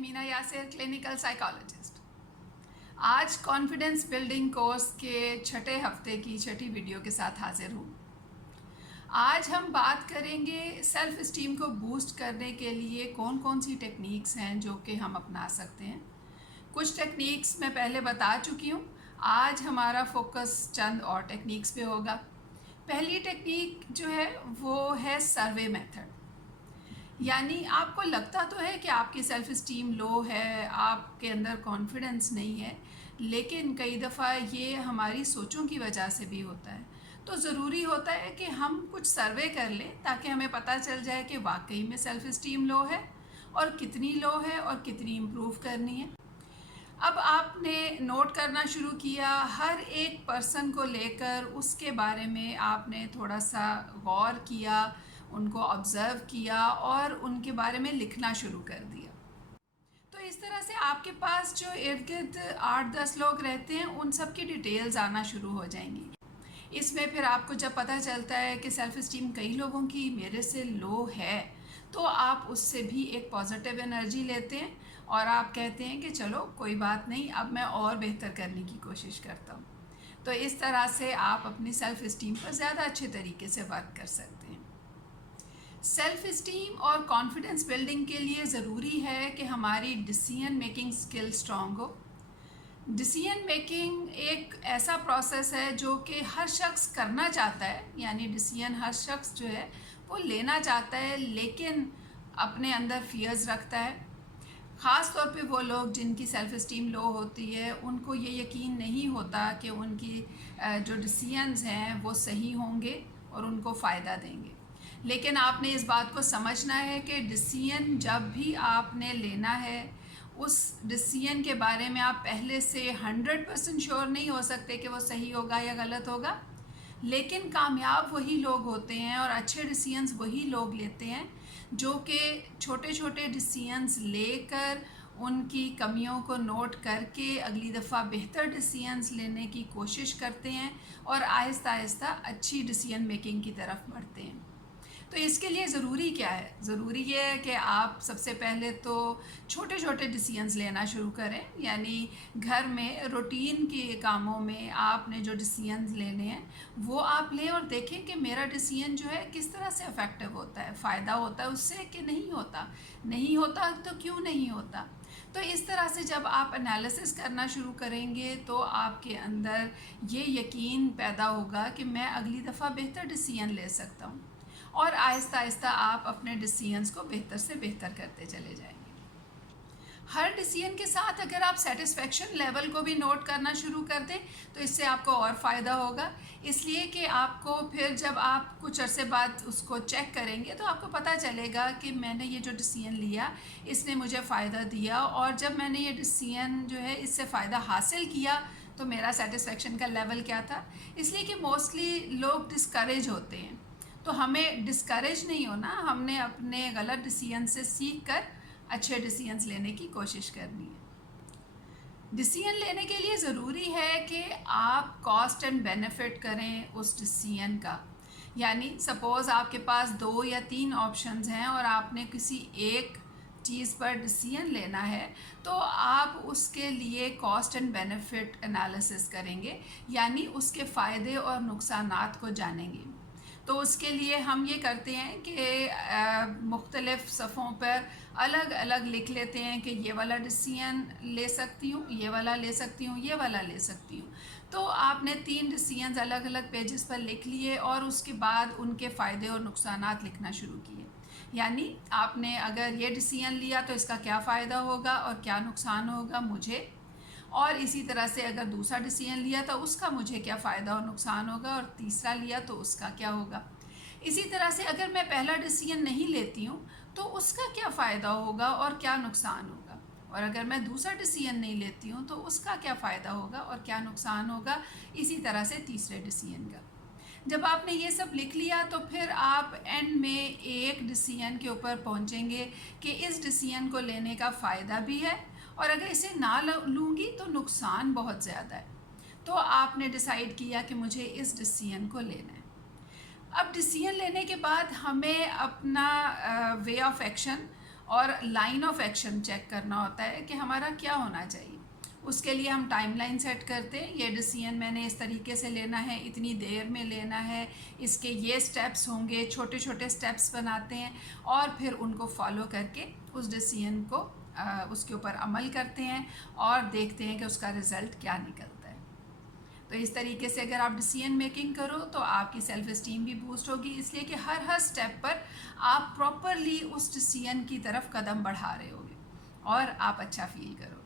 Meena Yasir, clinical psychologist. आज confidence building course के छठे हफ्ते की छठी वीडियो के साथ हाजिर हूँ। आज हम बात करेंगे सेल्फ इस्टीम को बूस्ट करने के लिए कौन कौन सी टेक्निक्स हैं जो कि हम अपना सकते हैं। कुछ टेक्निक्स मैं पहले बता चुकी हूँ। आज हमारा फोकस चंद और टेक्निक्स पे होगा। पहली टेक्निक जो है वो है सर्वे मेथड। यानी आपको लगता तो है कि आपकी सेल्फ़ इस्टीम लो है, आपके अंदर कॉन्फिडेंस नहीं है, लेकिन कई दफ़ा ये हमारी सोचों की वजह से भी होता है। तो ज़रूरी होता है कि हम कुछ सर्वे कर लें ताकि हमें पता चल जाए कि वाकई में सेल्फ़ इस्टीम लो है और कितनी लो है और कितनी इम्प्रूव करनी है। अब आपने नोट करना शुरू किया, हर एक पर्सन को लेकर उसके बारे में आपने थोड़ा सा गौर किया, उनको ऑब्ज़र्व किया और उनके बारे में लिखना शुरू कर दिया। तो इस तरह से आपके पास जो इर्द गिर्द 8-10 लोग रहते हैं उन सब की डिटेल्स आना शुरू हो जाएंगी। इसमें फिर आपको जब पता चलता है कि सेल्फ़ इस्टीम कई लोगों की मेरे से लो है, तो आप उससे भी एक पॉजिटिव एनर्जी लेते हैं और आप कहते हैं कि चलो कोई बात नहीं, अब मैं और बेहतर करने की कोशिश करता हूँ। तो इस तरह से आप अपनी सेल्फ़ इस्टीम पर ज़्यादा अच्छे तरीके से वर्क कर सकते हैं। सेल्फ़ इस्टीम और कॉन्फिडेंस बिल्डिंग के लिए ज़रूरी है कि हमारी डिसीजन मेकिंग स्किल स्ट्रॉन्ग हो। डिसीजन मेकिंग एक ऐसा प्रोसेस है जो कि हर शख्स करना चाहता है, यानी डिसीजन हर शख्स जो है वो लेना चाहता है, लेकिन अपने अंदर फियर्स रखता है। ख़ास तौर पे वो लोग जिनकी सेल्फ़ इस्टीम लो होती है, उनको ये यकीन नहीं होता कि उनकी जो डिसीजंस हैं वो सही होंगे और उनको फ़ायदा देंगे। लेकिन आपने इस बात को समझना है कि डिसीजन जब भी आपने लेना है, उस डिसीजन के बारे में आप पहले से 100% श्योर नहीं हो सकते कि वो सही होगा या गलत होगा, लेकिन कामयाब वही लोग होते हैं और अच्छे डिसीजंस वही लोग लेते हैं जो कि छोटे छोटे डिसीजंस लेकर उनकी कमियों को नोट करके अगली दफ़ा बेहतर डिसीजंस लेने की कोशिश करते हैं और आहिस्ता आहिस्ता अच्छी डिसीजन मेकिंग की तरफ बढ़ते हैं। तो इसके लिए ज़रूरी क्या है? ज़रूरी ये है कि आप सबसे पहले तो छोटे छोटे डिसीजंस लेना शुरू करें, यानी घर में रूटीन के कामों में आपने जो डिसीजंस लेने हैं वो आप लें और देखें कि मेरा डिसीजन जो है किस तरह से इफ़ेक्टिव होता है, फ़ायदा होता है उससे कि नहीं होता, नहीं होता तो क्यों नहीं होता। तो इस तरह से जब आप एनालिसिस करना शुरू करेंगे तो आपके अंदर ये यकीन पैदा होगा कि मैं अगली दफ़ा बेहतर डिसीजन ले सकता हूँ और आहिस्ता आहिस्ता आप अपने डिसीजंस को बेहतर से बेहतर करते चले जाएंगे। हर डिसीजन के साथ अगर आप सेटिस्फेक्शन लेवल को भी नोट करना शुरू कर दें तो इससे आपको और फ़ायदा होगा, इसलिए कि आपको फिर जब आप कुछ अरसे बाद उसको चेक करेंगे तो आपको पता चलेगा कि मैंने ये जो डिसीजन लिया इसने मुझे फ़ायदा दिया, और जब मैंने ये डिसीजन जो है इससे फ़ायदा हासिल किया तो मेरा सेटिस्फेक्शन का लेवल क्या था। इसलिए कि मोस्टली लोग डिस्करेज होते हैं, तो हमें डिस्करेज नहीं होना, हमने अपने गलत डिसीजन से सीख कर अच्छे डिसीजंस लेने की कोशिश करनी है। डिसीजन लेने के लिए ज़रूरी है कि आप कॉस्ट एंड बेनिफिट करें उस डिसीजन का। यानी सपोज़ आपके पास 2 या 3 ऑप्शंस हैं और आपने किसी एक चीज़ पर डिसीजन लेना है, तो आप उसके लिए कॉस्ट एंड बेनिफिट एनालिसिस करेंगे, यानी उसके फ़ायदे और नुकसानात को जानेंगे। तो उसके लिए हम ये करते हैं कि मुख्तलिफ़ सफ़ों पर अलग अलग लिख लेते हैं कि ये वाला डिसीजन ले सकती हूँ, ये वाला ले सकती हूँ, ये वाला ले सकती हूँ। तो आपने 3 डिसीजंस अलग अलग पेजेस पर लिख लिए और उसके बाद उनके फ़ायदे और नुकसानात लिखना शुरू किए। यानी आपने अगर ये डिसीजन लिया तो इसका क्या फ़ायदा होगा और क्या नुकसान होगा मुझे, और इसी तरह से अगर दूसरा डिसीजन लिया तो उसका मुझे क्या फ़ायदा और नुकसान होगा, और तीसरा लिया तो उसका क्या होगा। इसी तरह से अगर मैं पहला डिसीजन नहीं लेती हूँ तो उसका क्या फ़ायदा होगा और क्या नुकसान होगा, और अगर मैं दूसरा डिसीजन नहीं लेती हूँ तो उसका क्या फ़ायदा होगा और क्या नुकसान होगा, इसी तरह से तीसरे डिसीजन का। जब आपने ये सब लिख लिया तो फिर आप एंड में एक डिसीजन के ऊपर पहुँचेंगे कि इस डिसीजन को लेने का फ़ायदा भी है और अगर इसे ना लूँगी तो नुकसान बहुत ज़्यादा है। तो आपने डिसाइड किया कि मुझे इस डिसीजन को लेना है। अब डिसीजन लेने के बाद हमें अपना वे ऑफ एक्शन और लाइन ऑफ एक्शन चेक करना होता है कि हमारा क्या होना चाहिए। उसके लिए हम टाइमलाइन सेट करते हैं, ये डिसीजन मैंने इस तरीके से लेना है, इतनी देर में लेना है, इसके ये स्टेप्स होंगे, छोटे छोटे स्टेप्स बनाते हैं और फिर उनको फॉलो करके उस डिसीजन को उसके ऊपर अमल करते हैं और देखते हैं कि उसका रिज़ल्ट क्या निकलता है। तो इस तरीके से अगर आप डिसीजन मेकिंग करो तो आपकी सेल्फ इस्टीम भी बूस्ट होगी, इसलिए कि हर स्टेप पर आप प्रॉपरली उस डिसीजन की तरफ कदम बढ़ा रहे होगे और आप अच्छा फील करोगे।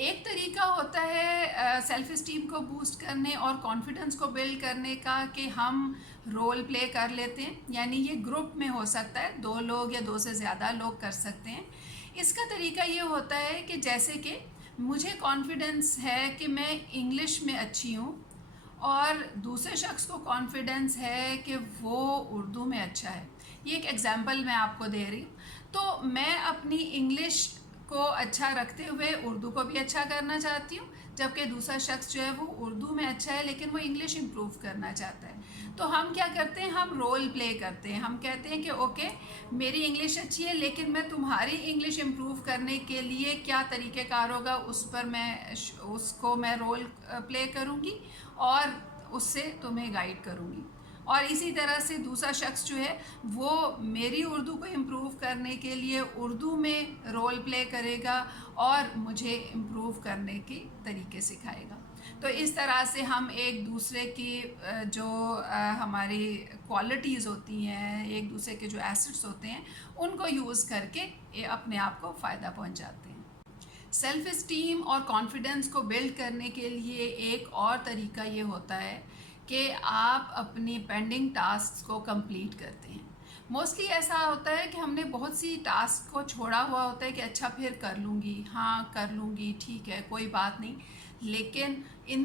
एक तरीका होता है सेल्फ इस्टीम को बूस्ट करने और कॉन्फिडेंस को बिल्ड करने का कि हम रोल प्ले कर लेते हैं, यानी ये ग्रुप में हो सकता है, 2 लोग या 2 से ज़्यादा लोग कर सकते हैं। इसका तरीका ये होता है कि जैसे कि मुझे कॉन्फिडेंस है कि मैं इंग्लिश में अच्छी हूँ और दूसरे शख्स को कॉन्फिडेंस है कि वो उर्दू में अच्छा है। ये एक एग्जांपल मैं आपको दे रही हूँ। तो मैं अपनी इंग्लिश को अच्छा रखते हुए उर्दू को भी अच्छा करना चाहती हूँ, जबकि दूसरा शख्स जो है वो उर्दू में अच्छा है लेकिन वो इंग्लिश इम्प्रूव करना चाहता है। तो हम क्या करते हैं, हम रोल प्ले करते हैं। हम कहते हैं कि ओके, मेरी इंग्लिश अच्छी है लेकिन मैं तुम्हारी इंग्लिश इम्प्रूव करने के लिए क्या तरीक़ेकार होगा उस पर मैं रोल प्ले करूँगी और उससे तुम्हें गाइड करूँगी। और इसी तरह से दूसरा शख्स जो है वो मेरी उर्दू को इम्प्रूव करने के लिए उर्दू में रोल प्ले करेगा और मुझे इम्प्रूव करने के तरीके सिखाएगा। तो इस तरह से हम एक दूसरे की जो हमारी क्वालिटीज़ होती हैं, एक दूसरे के जो एसेट्स होते हैं, उनको यूज़ करके अपने आप को फ़ायदा पहुंचाते हैं। सेल्फ़ इस्टीम और कॉन्फिडेंस को बिल्ड करने के लिए एक और तरीका ये होता है कि आप अपनी पेंडिंग टास्क को कंप्लीट करते हैं। मोस्टली ऐसा होता है कि हमने बहुत सी टास्क को छोड़ा हुआ होता है कि अच्छा फिर कर लूँगी, हाँ कर लूँगी, ठीक है कोई बात नहीं, लेकिन इन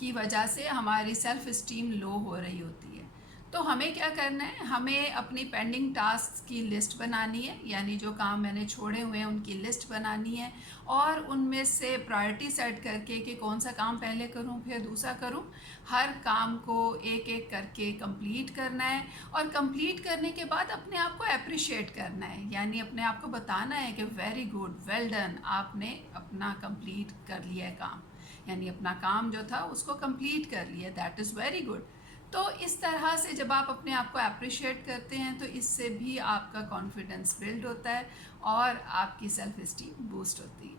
की वजह से हमारी सेल्फ़ इस्टीम लो हो रही होती है। तो हमें क्या करना है, हमें अपनी पेंडिंग टास्क की लिस्ट बनानी है, यानी जो काम मैंने छोड़े हुए हैं उनकी लिस्ट बनानी है और उनमें से प्रायोरिटी सेट करके कि कौन सा काम पहले करूं फिर दूसरा करूं। हर काम को एक एक करके कंप्लीट करना है और कंप्लीट करने के बाद अपने आप को अप्रिशिएट करना है, यानी अपने आप को बताना है कि वेरी गुड, वेल डन, आपने अपना कंप्लीट कर लिया है काम, यानी अपना काम जो था उसको कंप्लीट कर लिया, दैट इज़ वेरी गुड। तो इस तरह से जब आप अपने आप को अप्रिशिएट करते हैं तो इससे भी आपका कॉन्फिडेंस बिल्ड होता है और आपकी सेल्फ इस्टीम बूस्ट होती है।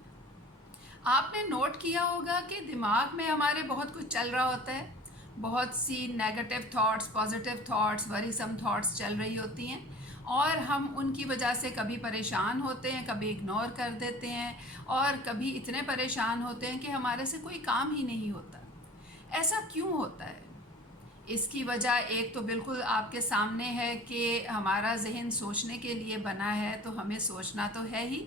आपने नोट किया होगा कि दिमाग में हमारे बहुत कुछ चल रहा होता है, बहुत सी negative thoughts, positive thoughts, worrisome thoughts चल रही होती हैं और हम उनकी वजह से कभी परेशान होते हैं, कभी इग्नोर कर देते हैं और कभी इतने परेशान होते हैं कि हमारे से कोई काम ही नहीं होता। ऐसा क्यों होता है? इसकी वजह एक तो बिल्कुल आपके सामने है कि हमारा जहन सोचने के लिए बना है, तो हमें सोचना तो है ही।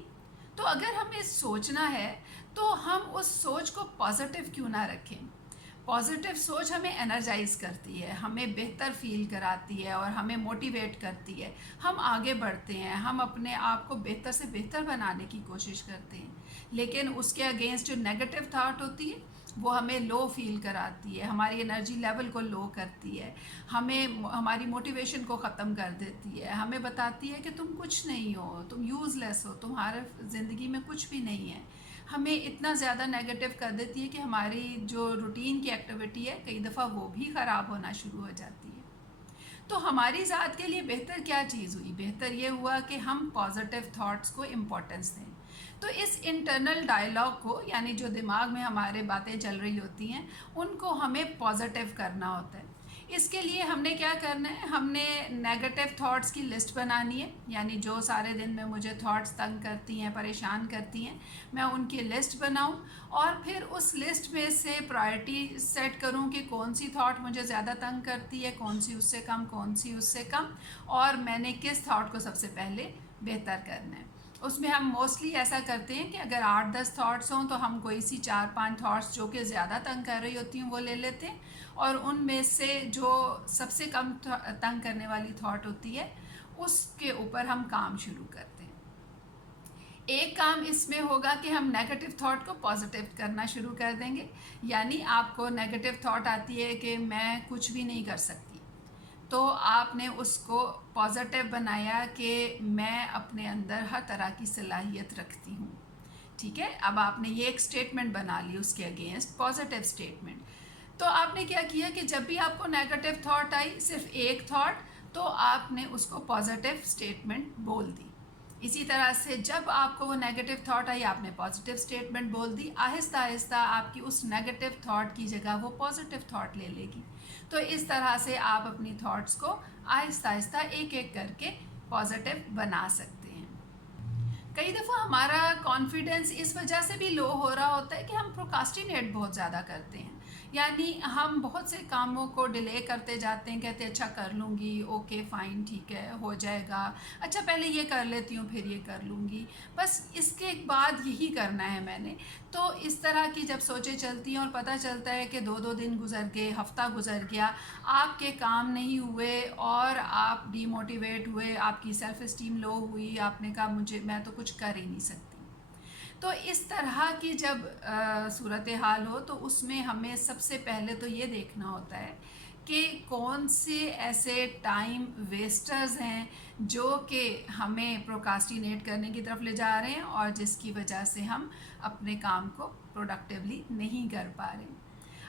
तो अगर हमें सोचना है तो हम उस सोच को पॉजिटिव क्यों ना रखें। पॉजिटिव सोच हमें एनर्जाइज करती है, हमें बेहतर फील कराती है और हमें मोटिवेट करती है। हम आगे बढ़ते हैं, हम अपने आप को बेहतर से बेहतर बनाने की कोशिश करते हैं। लेकिन उसके अगेंस्ट जो नेगेटिव थाट होती है वो हमें लो फील कराती है, हमारी एनर्जी लेवल को लो करती है, हमें हमारी मोटिवेशन को ख़त्म कर देती है, हमें बताती है कि तुम कुछ नहीं हो, तुम यूज़लेस हो, तुम्हारे ज़िंदगी में कुछ भी नहीं है। हमें इतना ज़्यादा नेगेटिव कर देती है कि हमारी जो रूटीन की एक्टिविटी है कई दफ़ा वो भी ख़राब होना शुरू हो जाती है। तो हमारी ज़ात के लिए बेहतर क्या चीज़ हुई? बेहतर ये हुआ कि हम पॉजिटिव थॉट्स को इम्पोर्टेंस दें। तो इस इंटरनल डायलॉग को, यानी जो दिमाग में हमारे बातें चल रही होती हैं, उनको हमें पॉजिटिव करना होता है। इसके लिए हमने क्या करना है, हमने नेगेटिव थॉट्स की लिस्ट बनानी है, यानी जो सारे दिन में मुझे थॉट्स तंग करती हैं, परेशान करती हैं, मैं उनकी लिस्ट बनाऊं और फिर उस लिस्ट में से प्रायोरिटी सेट करूं कि कौन सी थॉट मुझे ज़्यादा तंग करती है, कौन सी उससे कम, कौन सी उससे कम, और मैंने किस थॉट को सबसे पहले बेहतर करना है। उसमें हम मोस्टली ऐसा करते हैं कि अगर 8-10 थॉट्स हों तो हम कोई सी 4-5 थॉट्स जो कि ज़्यादा तंग कर रही होती हैं वो ले लेते हैं और उनमें से जो सबसे कम तंग करने वाली थॉट होती है उसके ऊपर हम काम शुरू करते हैं। एक काम इसमें होगा कि हम नेगेटिव थॉट को पॉजिटिव करना शुरू कर देंगे, यानी आपको नेगेटिव थॉट आती है कि मैं कुछ भी नहीं कर सकती, तो आपने उसको पॉजिटिव बनाया कि मैं अपने अंदर हर तरह की सलाहियत रखती हूँ। ठीक है, अब आपने ये एक स्टेटमेंट बना ली उसके अगेंस्ट, पॉजिटिव स्टेटमेंट। तो आपने क्या किया कि जब भी आपको नेगेटिव थॉट आई, सिर्फ एक थॉट, तो आपने उसको पॉजिटिव स्टेटमेंट बोल दी। इसी तरह से जब आपको वो नेगेटिव थॉट आई, आपने पॉजिटिव स्टेटमेंट बोल दी। आहिस्ता आहिस्ता आपकी उस नेगेटिव थॉट की जगह वो पॉजिटिव थॉट ले लेगी। तो इस तरह से आप अपनी थॉट्स को आहिस्ता आहिस्ता एक एक करके पॉजिटिव बना सकते हैं। कई दफ़ा हमारा कॉन्फिडेंस इस वजह से भी लो हो रहा होता है कि हम प्रोकास्टिनेट बहुत ज़्यादा करते हैं। यानी हम बहुत से कामों को डिले करते जाते हैं, कहते हैं अच्छा कर लूँगी, ओके फ़ाइन, ठीक है, हो जाएगा, अच्छा पहले ये कर लेती हूँ फिर ये कर लूँगी, बस इसके बाद यही करना है मैंने। तो इस तरह की जब सोचें चलती हैं और पता चलता है कि 2-2 दिन गुजर गए, हफ्ता गुजर गया, आपके काम नहीं हुए और आप डीमोटिवेट हुए, आपकी सेल्फ़ इस्टीम लो हुई, आपने कहा मैं तो कुछ कर ही नहीं सकती। तो इस तरह की जब सूरत हाल हो तो उसमें हमें सबसे पहले तो ये देखना होता है कि कौन से ऐसे टाइम वेस्टर्स हैं जो कि हमें प्रोकास्टिनेट करने की तरफ ले जा रहे हैं और जिसकी वजह से हम अपने काम को प्रोडक्टिवली नहीं कर पा रहे हैं।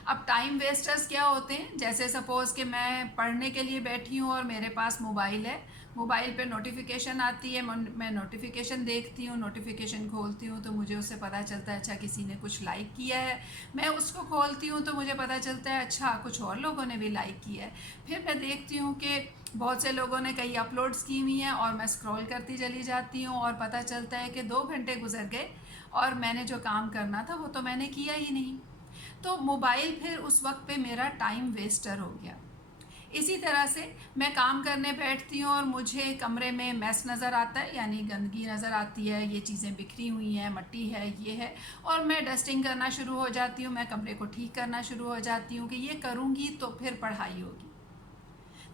अब टाइम वेस्टर्स क्या होते हैं? जैसे सपोज़ कि मैं पढ़ने के लिए बैठी हूँ और मेरे पास मोबाइल है, मोबाइल पे नोटिफिकेशन आती है, मैं नोटिफिकेशन देखती हूँ, नोटिफिकेशन खोलती हूँ तो मुझे उससे पता चलता है अच्छा किसी ने कुछ लाइक किया है। मैं उसको खोलती हूँ तो मुझे पता चलता है अच्छा कुछ और लोगों ने भी लाइक किया है। फिर मैं देखती हूँ कि बहुत से लोगों ने कई अपलोड्स की हुई हैं और मैं स्क्रॉल करती चली जाती हूँ और पता चलता है कि 2 घंटे गुजर गए और मैंने जो काम करना था वो तो मैंने किया ही नहीं। तो मोबाइल फिर उस वक्त पे मेरा टाइम वेस्टर हो गया। इसी तरह से मैं काम करने बैठती हूँ और मुझे कमरे में मैस नज़र आता है, यानी गंदगी नज़र आती है, ये चीज़ें बिखरी हुई हैं, मट्टी है, ये है, और मैं डस्टिंग करना शुरू हो जाती हूँ, मैं कमरे को ठीक करना शुरू हो जाती हूँ कि ये करूँगी तो फिर पढ़ाई होगी।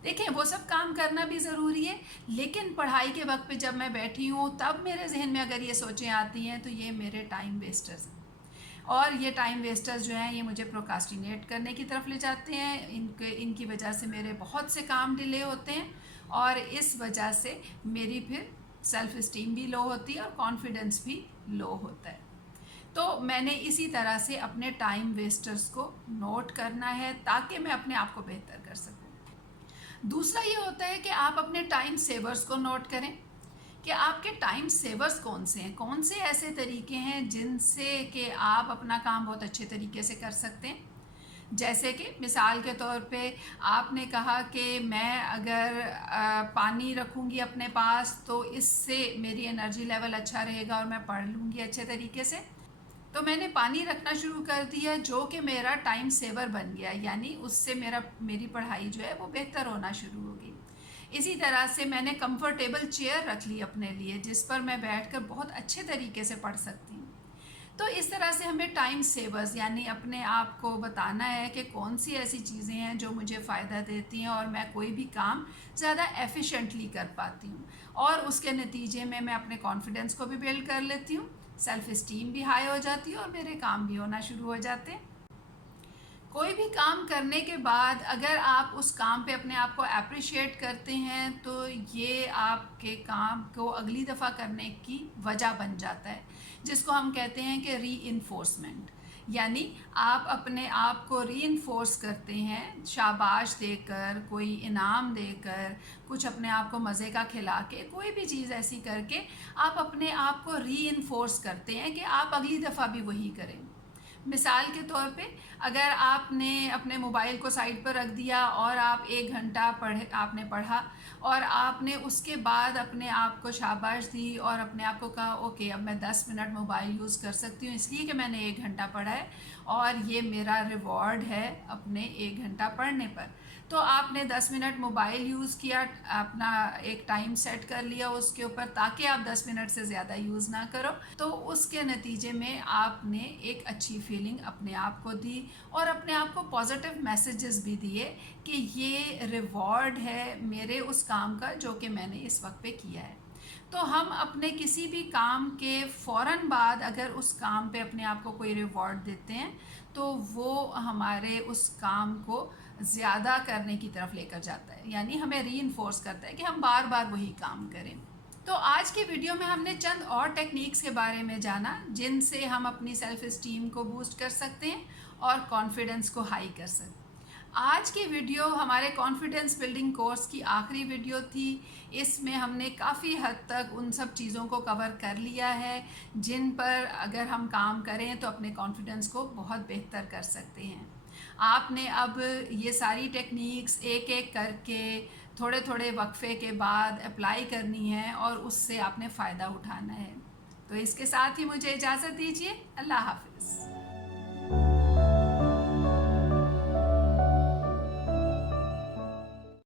देखें, वो सब काम करना भी ज़रूरी है, लेकिन पढ़ाई के वक्त पे जब मैं बैठी हूँ तब मेरे जहन में अगर ये सोचें आती हैं तो ये मेरे टाइम वेस्टर्स हैं। और ये टाइम वेस्टर्स जो हैं ये मुझे प्रोकास्टिनेट करने की तरफ ले जाते हैं। इनकी वजह से मेरे बहुत से काम डिले होते हैं और इस वजह से मेरी फिर सेल्फ़ इस्टीम भी लो होती है और कॉन्फिडेंस भी लो होता है। तो मैंने इसी तरह से अपने टाइम वेस्टर्स को नोट करना है ताकि मैं अपने आप को बेहतर कर सकूँ। दूसरा ये होता है कि आप अपने टाइम सेवर्स को नोट करें कि आपके टाइम सेवर्स कौन से हैं, कौन से ऐसे तरीके हैं जिनसे कि आप अपना काम बहुत अच्छे तरीके से कर सकते हैं। जैसे कि मिसाल के तौर पे आपने कहा कि मैं अगर पानी रखूँगी अपने पास तो इससे मेरी एनर्जी लेवल अच्छा रहेगा और मैं पढ़ लूँगी अच्छे तरीके से। तो मैंने पानी रखना शुरू कर दिया जो कि मेरा टाइम सेवर बन गया, यानी उससे मेरी पढ़ाई जो है वो बेहतर होना शुरू हो गई। इसी तरह से मैंने कंफर्टेबल चेयर रख ली अपने लिए जिस पर मैं बैठकर बहुत अच्छे तरीके से पढ़ सकती हूँ। तो इस तरह से हमें टाइम सेवर्स यानी अपने आप को बताना है कि कौन सी ऐसी चीज़ें हैं जो मुझे फ़ायदा देती हैं और मैं कोई भी काम ज़्यादा एफिशिएंटली कर पाती हूँ और उसके नतीजे में मैं अपने कॉन्फिडेंस को भी बिल्ड कर लेती हूँ, सेल्फ़ इस्टीम भी हाई हो जाती है और मेरे काम भी होना शुरू हो जाते हैं। कोई भी काम करने के बाद अगर आप उस काम पे अपने आप को अप्रिशिएट करते हैं तो ये आपके काम को अगली दफ़ा करने की वजह बन जाता है, जिसको हम कहते हैं कि रीइंफोर्समेंट। यानी आप अपने आप को रीइंफोर्स करते हैं, शाबाश देकर, कोई इनाम देकर, कुछ अपने आप को मज़े का खिला के, कोई भी चीज़ ऐसी करके आप अपने आप को रीइंफोर्स करते हैं कि आप अगली दफ़ा भी वही करें। मिसाल के तौर पे अगर आपने अपने मोबाइल को साइड पर रख दिया और आप 1 घंटा आपने पढ़ा और आपने उसके बाद अपने आप को शाबाश दी और अपने आप को कहा ओके अब मैं 10 मिनट मोबाइल यूज़ कर सकती हूँ इसलिए कि मैंने 1 घंटा पढ़ा है और ये मेरा रिवॉर्ड है अपने 1 घंटा पढ़ने पर। तो आपने 10 मिनट मोबाइल यूज़ किया, अपना एक टाइम सेट कर लिया उसके ऊपर ताकि आप 10 मिनट से ज़्यादा यूज़ ना करो, तो उसके नतीजे में आपने एक अच्छी फीलिंग अपने आप को दी और अपने आप को पॉजिटिव मैसेजेस भी दिए कि ये रिवॉर्ड है मेरे उस काम का जो कि मैंने इस वक्त पे किया है। तो हम अपने किसी भी काम के फ़ौरन बाद अगर उस काम पे अपने आप को कोई रिवॉर्ड देते हैं तो वो हमारे उस काम को ज़्यादा करने की तरफ लेकर जाता है, यानी हमें रीइंफोर्स करता है कि हम बार बार वही काम करें। तो आज की वीडियो में हमने चंद और टेक्निक्स के बारे में जाना जिनसे हम अपनी सेल्फ इस्टीम को बूस्ट कर सकते हैं और कॉन्फिडेंस को हाई कर सकते हैं। आज की वीडियो हमारे कॉन्फिडेंस बिल्डिंग कोर्स की आखिरी वीडियो थी। इसमें हमने काफ़ी हद तक उन सब चीज़ों को कवर कर लिया है जिन पर अगर हम काम करें तो अपने कॉन्फिडेंस को बहुत बेहतर कर सकते हैं। आपने अब ये सारी टेक्निक्स एक एक करके थोड़े थोड़े वक्फे के बाद अप्लाई करनी है और उससे आपने फ़ायदा उठाना है। तो इसके साथ ही मुझे इजाज़त दीजिए। अल्लाह हाफ़िज़।